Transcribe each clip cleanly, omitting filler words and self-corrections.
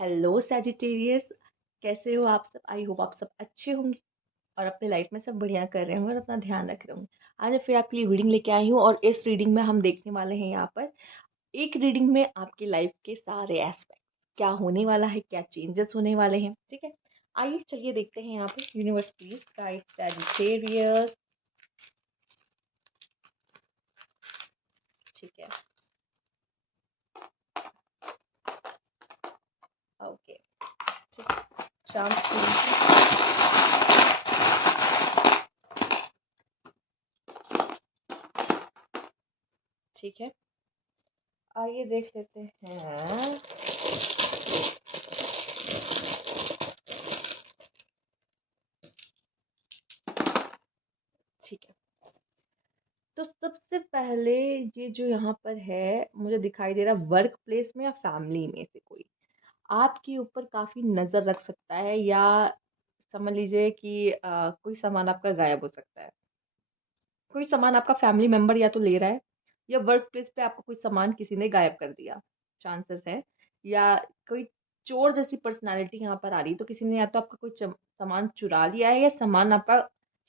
Hello Sagittarius. कैसे हो आप सब? आई होप आप सब अच्छे होंगे और अपने लाइफ में सब बढ़िया कर रहे होंगे और अपना ध्यान रख रहे होंगे। आज मैं फिर आपके लिए रीडिंग लेके आई हूँ और इस रीडिंग में हम देखने वाले हैं यहाँ पर एक रीडिंग में आपकी लाइफ के सारे एस्पेक्ट, क्या होने वाला है, क्या चेंजेस होने वाले हैं। ठीक है, आइए चलिए देखते हैं यहाँ पे। Universe please guide Sagittarius. ठीक है, ओके, ठीक है, शांत। ठीक है, आइए देख लेते हैं। ठीक है, तो सबसे पहले ये जो यहाँ पर है मुझे दिखाई दे रहा है, वर्क प्लेस में या फैमिली में से कोई आपके ऊपर काफी नजर रख सकता है, या समझ लीजिए कि कोई सामान आपका गायब हो सकता है। कोई सामान आपका फैमिली मेंबर या तो ले रहा है, या वर्क प्लेस पे आपका कोई सामान किसी ने गायब कर दिया, चांसेस है। या कोई चोर जैसी पर्सनालिटी यहाँ पर आ रही है, तो किसी ने या तो आपका कोई सामान चुरा लिया है, या सामान आपका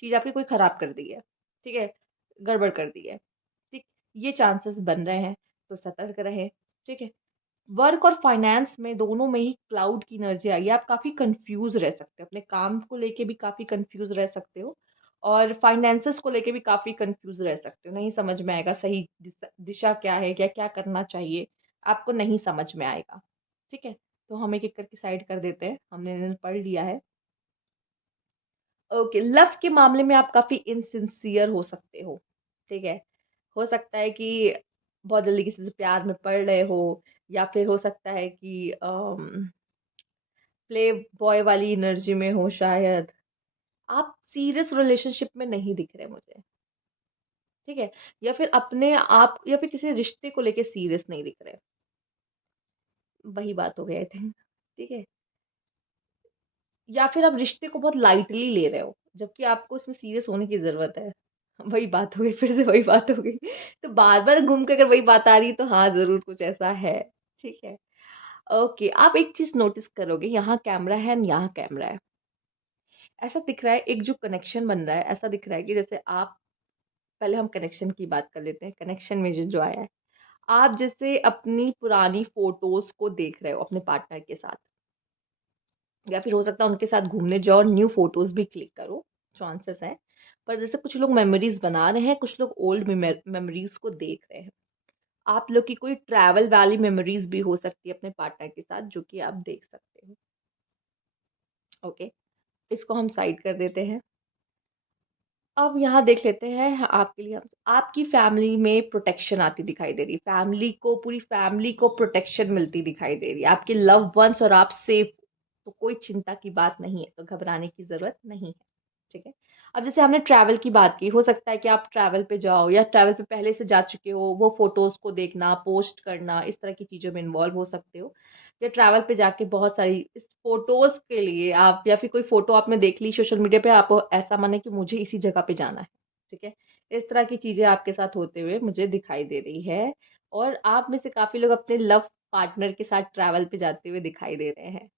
चीज आपकी कोई खराब कर दी है। ठीक है, गड़बड़ कर दी है। ठीक, ये चांसेस बन रहे हैं, तो सतर्क रहे। ठीक है, वर्क और फाइनेंस में दोनों में ही क्लाउड की एनर्जी आई है। आप काफी कंफ्यूज रह सकते हो, अपने काम को लेके भी काफी कंफ्यूज रह सकते हो, और फाइनेंसेस को लेके भी काफी कंफ्यूज रह सकते हो। नहीं समझ में आएगा सही दिशा क्या है, क्या क्या करना चाहिए, आपको नहीं समझ में आएगा। ठीक है, तो हम एक एक करके साइड कर देते हैं, हमने इन्हें पढ़ लिया है। ओके, लव के मामले में आप काफी इनसिंसियर हो सकते हो। ठीक है, हो सकता है कि बहुत जल्दी किसी से प्यार में पड़ रहे हो, या फिर हो सकता है कि प्ले बॉय वाली एनर्जी में हो शायद। आप सीरियस रिलेशनशिप में नहीं दिख रहे मुझे। ठीक है, या फिर अपने आप या फिर किसी रिश्ते को लेके सीरियस नहीं दिख रहे। वही बात हो गई आई थिंक। ठीक है, या फिर आप रिश्ते को बहुत लाइटली ले रहे हो, जबकि आपको उसमें सीरियस होने की जरूरत है। वही बात हो गई, फिर से वही बात हो गई। तो बार बार घूम के अगर वही बात आ रही है, तो हाँ जरूर कुछ ऐसा है। ठीक है, ओके, आप एक चीज नोटिस करोगे, यहाँ कैमरा है और यहाँ कैमरा है। ऐसा दिख रहा है एक जो कनेक्शन बन रहा है, ऐसा दिख रहा है कि जैसे आप, पहले हम कनेक्शन की बात कर लेते हैं। कनेक्शन में जो जो आया है, आप जैसे अपनी पुरानी फोटोज को देख रहे हो अपने पार्टनर के साथ, या फिर हो सकता है उनके साथ घूमने जाओ और न्यू फोटोज भी क्लिक करो, चांसेस है। पर जैसे कुछ लोग मेमोरीज बना रहे हैं, कुछ लोग ओल्ड मेमोरीज को देख रहे हैं। आप लोग की कोई ट्रैवल वाली मेमोरीज भी हो सकती है अपने पार्टनर के साथ, जो कि आप देख सकते हो। ओके, इसको हम साइड कर देते हैं। अब यहाँ देख लेते हैं, आपके लिए आपकी फैमिली में प्रोटेक्शन आती दिखाई दे रही है। फैमिली को, पूरी फैमिली को प्रोटेक्शन मिलती दिखाई दे रही है। आपके लव वंस और आप सेफ, तो कोई चिंता की बात नहीं है, तो घबराने की जरूरत नहीं है। ठीक है, अब जैसे हमने ट्रैवल की बात की, हो सकता है कि आप ट्रैवल पे जाओ, या ट्रैवल पे पहले से जा चुके हो, वो फोटोज को देखना, पोस्ट करना, इस तरह की चीजों में इन्वॉल्व हो सकते हो। या ट्रैवल पे जाके बहुत सारी इस फोटोज के लिए आप, या फिर कोई फोटो आपने देख ली सोशल मीडिया पे, आप ऐसा माने कि मुझे इसी जगह पे जाना है। ठीक है, इस तरह की चीजें आपके साथ होते हुए मुझे दिखाई दे रही है। और आप में से काफी लोग अपने लव पार्टनर के साथ ट्रैवल पे जाते हुए दिखाई दे रहे हैं,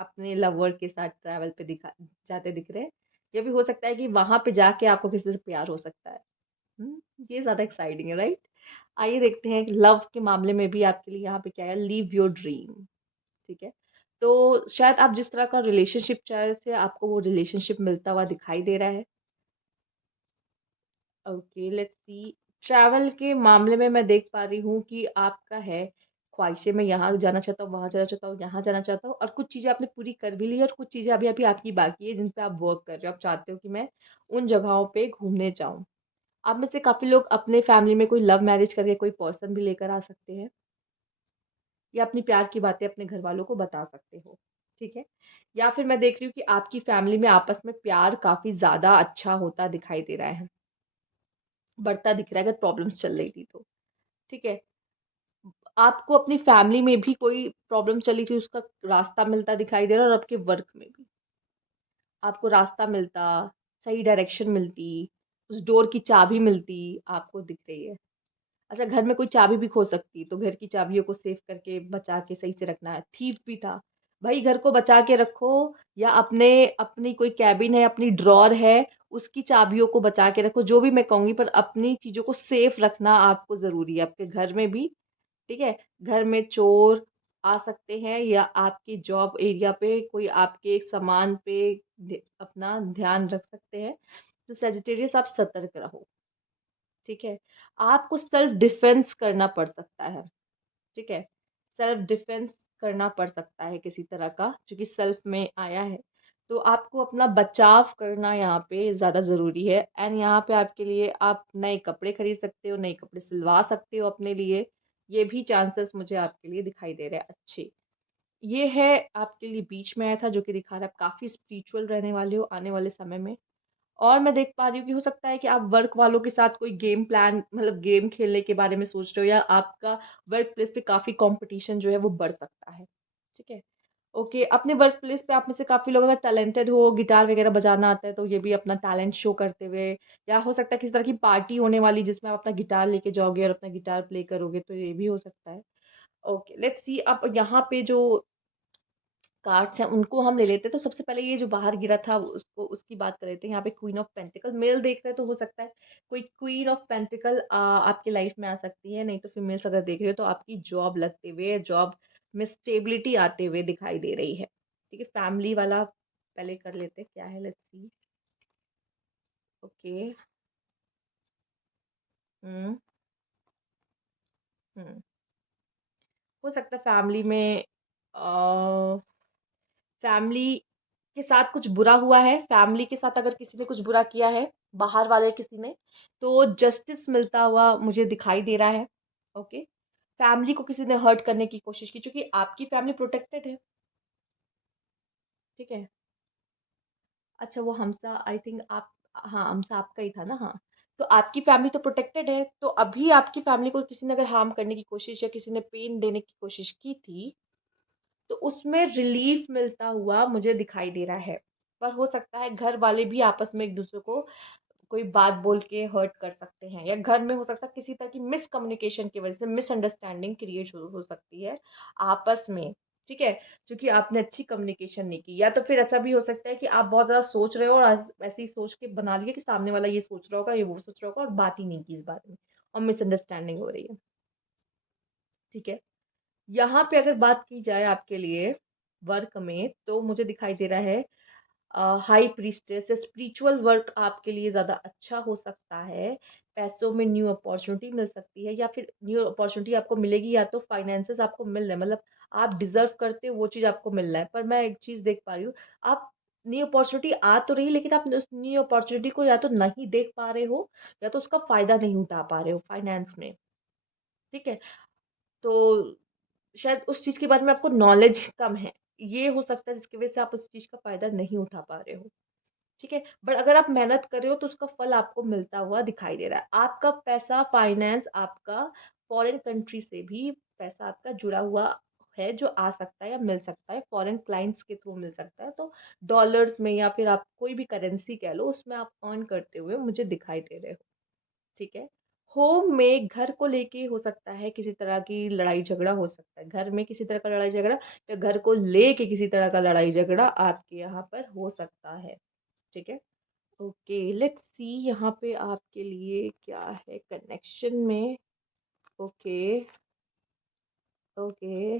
अपने लवर के साथ ट्रैवल पे दिखा जाते दिख रहे हैं। ये भी हो सकता है कि वहां पे जाके आपको किसी से प्यार हो सकता है। ये ज्यादा एक्साइटिंग है, राइट? आइए देखते हैं लव के मामले में भी आपके लिए यहाँ पे क्या है। Leave your dream. ठीक है, तो शायद आप जिस तरह का रिलेशनशिप चाह रहे थे, आपको वो रिलेशनशिप मिलता हुआ दिखाई दे रहा है। Okay, let's see. ट्रैवल के मामले में मैं देख पा रही हूँ कि आपका है ख्वाहिशें, मैं यहाँ जाना चाहता हूँ, वहां जाना चाहता हूँ, यहाँ जाना चाहता हूँ, और कुछ चीजें आपने पूरी कर भी ली है, और कुछ चीजें अभी अभी आपकी बाकी है जिन पे आप वर्क कर रहे हो। आप चाहते हो कि मैं उन जगहों पे घूमने जाऊं। आप में से काफी लोग अपने फैमिली में कोई लव मैरिज करके कोई पर्सन भी लेकर आ सकते हैं, या अपनी प्यार की बातें अपने घर वालों को बता सकते हो। ठीक है, या फिर मैं देख रही हूँ कि आपकी फैमिली में आपस में प्यार काफी ज्यादा अच्छा होता दिखाई दे रहा है, बढ़ता दिख रहा है, अगर प्रॉब्लम्स चल रही थी तो। ठीक है, आपको अपनी फैमिली में भी कोई प्रॉब्लम चली थी, उसका रास्ता मिलता दिखाई दे रहा है, और आपके वर्क में भी आपको रास्ता मिलता, सही डायरेक्शन मिलती, उस डोर की चाबी मिलती, आपको दिख रही है। अच्छा, घर में कोई चाबी भी खो सकती, तो घर की चाबियों को सेव करके बचा के सही से रखना है। थीव भी था, भाई घर को बचा के रखो, या अपने अपनी कोई कैबिन है, अपनी ड्रॉर है, उसकी चाबियों को बचा के रखो, जो भी मैं कहूंगी, पर अपनी चीजों को सेफ रखना आपको जरूरी है आपके घर में भी। ठीक है। घर में चोर आ सकते हैं, या आपकी जॉब एरिया पे कोई आपके सामान पे अपना ध्यान रख सकते हैं। तो सेजिटेरियस आप सतर्क रहो। ठीक है। आपको सेल्फ डिफेंस करना पड़ सकता है। ठीक है। सेल्फ डिफेंस करना पड़ सकता है किसी तरह का, क्योंकि सेल्फ में आया है। तो आपको अपना बचाव करना यहाँ पे ज़्यादा ज़रूरी है। एंड यहाँ पे आपके लिए आप नए कपड़े खरीद सकते हो, नए कपड़े सिलवा सकते हो अपने लिए। ये भी चांसेस मुझे आपके लिए दिखाई दे रहे हैं अच्छे। ये है आपके लिए बीच में आया था, जो कि दिखा रहा है आप काफ़ी स्पिरिचुअल रहने वाले हो आने वाले समय में। और मैं देख पा रही हूँ कि हो सकता है कि आप वर्क वालों के साथ कोई गेम प्लान, मतलब गेम खेलने के बारे में सोच रहे हो, या आपका वर्क प्लेस पे काफ़ी कंपटीशन जो है वो बढ़ सकता है। ठीक है। ओके, अपने वर्क प्लेस पे आप में से काफ़ी लोग अगर टैलेंटेड हो, गिटार वगैरह बजाना आता है, तो ये भी अपना टैलेंट शो करते हुए, या हो सकता है किसी तरह की पार्टी होने वाली जिसमें आप अपना गिटार लेके जाओगे और अपना गिटार प्ले करोगे, तो ये भी हो सकता है। Okay, let's see. अब यहाँ पे जो कार्ड्स हैं उनको हम ले लेते हैं। तो सबसे पहले ये जो बाहर गिरा था उसको, उसकी बात कर लेते हैं। यहाँ पे क्वीन ऑफ पेंटिकल मेल देख रहे हैं, तो हो सकता है कोई क्वीन ऑफ पेंटिकल आपकी लाइफ में आ सकती है। नहीं तो फीमेल्स अगर देख रहे हो तो आपकी जॉब लगते हुए, जॉब में स्टेबिलिटी आते हुए दिखाई दे रही है। ठीक है। फैमिली वाला पहले कर लेते हैं क्या है, लेट्स सी। ओके। हम्म। हम्म। हो सकता है फैमिली में फैमिली के साथ कुछ बुरा हुआ है, फैमिली के साथ अगर किसी ने कुछ बुरा किया है, बाहर वाले किसी ने, तो जस्टिस मिलता हुआ मुझे दिखाई दे रहा है। ओके। फैमिली को किसी ने हर्ट करने की कोशिश की, क्योंकि आपकी फैमिली प्रोटेक्टेड है। ठीक है। अच्छा, वो हमसा आई थिंक आप, हाँ हमसा आपका ही था ना, हाँ। तो आपकी फैमिली तो प्रोटेक्टेड है, तो अभी आपकी फैमिली को किसी ने अगर हार्म करने की कोशिश या किसी ने पेन देने की कोशिश की थी, तो उसमें रिलीफ मिलता हुआ मुझे दिखाई दे रहा है। पर हो सकता है घर वाले भी आपस में एक दूसरे को कोई बात बोल के हर्ट कर सकते हैं, या घर में हो सकता है किसी तरह की मिसकम्युनिकेशन की वजह से मिसअंडरस्टैंडिंग क्रिएट हो सकती है आपस में। ठीक है। क्योंकि आपने अच्छी कम्युनिकेशन नहीं की, या तो फिर ऐसा भी हो सकता है कि आप बहुत ज़्यादा सोच रहे हो और ऐसे ही सोच के बना लिया कि सामने वाला ये सोच रहा होगा, ये वो सोच रहा होगा, और बात ही नहीं की इस बारे में, और मिसअंडरस्टैंडिंग हो रही है। ठीक है। यहाँ पे अगर बात की जाए आपके लिए वर्क में, तो मुझे दिखाई दे रहा है हाई प्रीस्टेस या स्पिरिचुअल वर्क आपके लिए ज़्यादा अच्छा हो सकता है। पैसों में न्यू अपॉर्चुनिटी मिल सकती है, या फिर न्यू अपॉर्चुनिटी आपको मिलेगी, या तो फाइनेंसेस आपको मिल रहे हैं, मतलब आप डिजर्व करते हो वो चीज़ आपको मिल रहा है। पर मैं एक चीज़ देख पा रही हूँ, आप न्यू अपॉर्चुनिटी आ तो रही है, लेकिन आप उस न्यू अपॉर्चुनिटी को या तो नहीं देख पा रहे हो, या तो उसका फायदा नहीं उठा पा रहे हो फाइनेंस में। ठीक है। तो शायद उस चीज़ के बारे में आपको नॉलेज कम है, ये हो सकता है जिसकी वजह से आप उस चीज़ का फ़ायदा नहीं उठा पा रहे हो। ठीक है। बट अगर आप मेहनत कर रहे हो तो उसका फल आपको मिलता हुआ दिखाई दे रहा है। आपका पैसा, फाइनेंस आपका फॉरेन कंट्री से भी पैसा आपका जुड़ा हुआ है, जो आ सकता है या मिल सकता है, फॉरेन क्लाइंट्स के थ्रू मिल सकता है। तो डॉलर्स में, या फिर आप कोई भी करेंसी कह लो, उसमें आप अर्न करते हुए मुझे दिखाई दे रहे हो। ठीक है। होम में घर को लेके हो सकता है किसी तरह की लड़ाई झगड़ा हो सकता है, घर में किसी तरह का लड़ाई झगड़ा, या घर को लेके किसी तरह का लड़ाई झगड़ा आपके यहाँ पर हो सकता है। ठीक है। ओके, लेट्स सी यहाँ पे आपके लिए क्या है कनेक्शन में। ओके। ओके।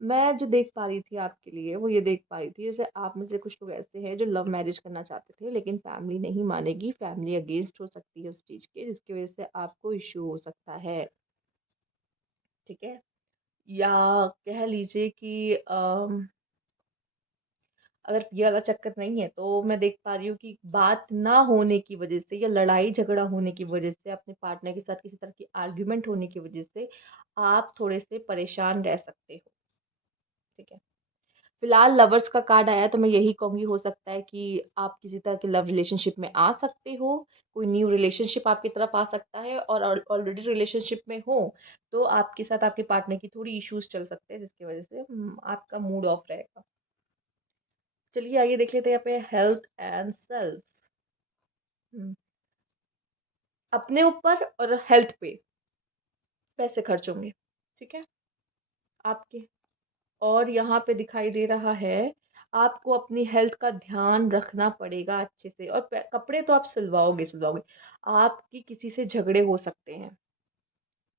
मैं जो देख पा रही थी आपके लिए, वो ये देख पा रही थी, जैसे आप में से कुछ लोग ऐसे हैं जो लव मैरिज करना चाहते थे, लेकिन फैमिली नहीं मानेगी, फैमिली अगेंस्ट हो सकती है उस चीज़ के, जिसकी वजह से आपको इश्यू हो सकता है। ठीक है। या कह लीजिए कि अगर ये वाला चक्कर नहीं है, तो मैं देख पा रही हूँ कि बात ना होने की वजह से, या लड़ाई झगड़ा होने की वजह से, अपने पार्टनर के साथ किसी तरह की आर्ग्यूमेंट होने की वजह से आप थोड़े से परेशान रह सकते हो। ठीक है। फिलहाल लवर्स का कार्ड आया है, तो मैं यही कहूंगी हो सकता है कि आप किसी तरह के लव रिलेशनशिप में आ सकते हो, कोई न्यू रिलेशनशिप आपकी तरफ आ सकता है, और ऑलरेडी रिलेशनशिप में हो तो आपके साथ आपके पार्टनर की थोड़ी इश्यूज चल सकते हैं, जिसकी वजह से आपका मूड ऑफ रहेगा। चलिए आइए देख लेते हैं यहाँ पे हेल्थ एंड सेल्फ। अपने ऊपर और हेल्थ पे पैसे खर्च होंगे। ठीक है। आपके और यहाँ पे दिखाई दे रहा है आपको अपनी हेल्थ का ध्यान रखना पड़ेगा अच्छे से, और कपड़े तो आप सिलवाओगे सिलवाओगे। आपकी किसी से झगड़े हो सकते हैं,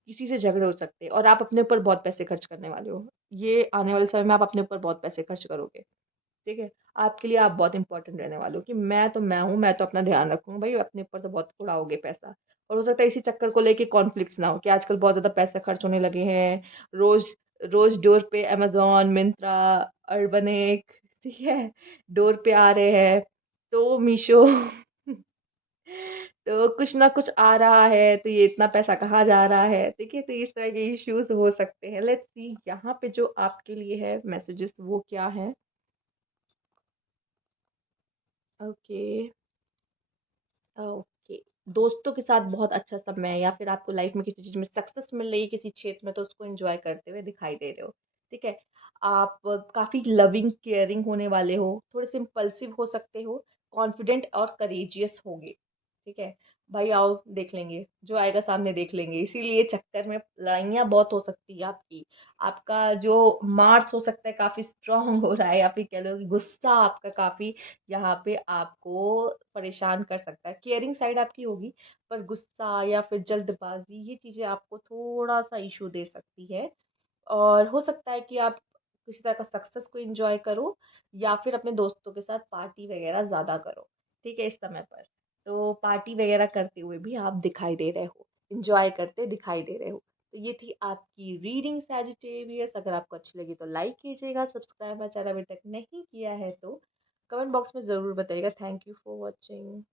किसी से झगड़े हो सकते हैं, और आप अपने ऊपर बहुत पैसे खर्च करने वाले हो। ये आने वाले समय में आप अपने ऊपर बहुत पैसे खर्च करोगे। ठीक है, आपके लिए आप बहुत इंपॉर्टेंट रहने वाले हो कि मैं तो मैं हूँ, मैं तो अपना ध्यान रखूंगा। भाई अपने ऊपर तो बहुत उड़ाओगे पैसा, और हो सकता है इसी चक्कर को लेके कॉन्फ्लिक्ट्स ना हो कि आजकल बहुत ज्यादा पैसा खर्च होने लगे हैं। रोज रोज डोर पे अमेजोन, मिंत्रा, अर्बन एक, ठीक है, डोर पे आ रहे हैं, तो मीशो तो कुछ ना कुछ आ रहा है, तो ये इतना पैसा कहाँ जा रहा है। ठीक है, तो इस तरह के इश्यूज हो सकते हैं। लेट्स सी यहाँ पे जो आपके लिए है मैसेजेस वो क्या है। ओके, ओके, दोस्तों के साथ बहुत अच्छा समय, या फिर आपको लाइफ में किसी चीज में सक्सेस मिल रही है किसी क्षेत्र में, तो उसको एंजॉय करते हुए दिखाई दे रहे हो। ठीक है, आप काफी लविंग केयरिंग होने वाले हो, थोड़े से इम्पल्सिव हो सकते हो, कॉन्फिडेंट और करेजियस होगे। ठीक है, भाई आओ देख लेंगे, जो आएगा सामने देख लेंगे, इसीलिए चक्कर में लड़ाइयाँ बहुत हो सकती है आपकी। आपका जो मार्स हो सकता है काफी स्ट्रांग हो रहा है, या फिर कह लो कि गुस्सा आपका काफी यहाँ पे आपको परेशान कर सकता है। केयरिंग साइड आपकी होगी, पर गुस्सा या फिर जल्दबाजी ये चीजें आपको थोड़ा सा इशू दे सकती है। और हो सकता है कि आप किसी तरह का सक्सेस को एंजॉय करो, या फिर अपने दोस्तों के साथ पार्टी वगैरह ज्यादा करो। ठीक है, इस समय पर तो पार्टी वगैरह करते हुए भी आप दिखाई दे रहे हो, एंजॉय करते दिखाई दे रहे हो। तो ये थी आपकी रीडिंग सैजिटेरियस। अगर आपको अच्छी लगी तो लाइक कीजिएगा, सब्सक्राइब मेरा चैनल अभी तक नहीं किया है तो कमेंट बॉक्स में ज़रूर बताइएगा। Thank you for watching.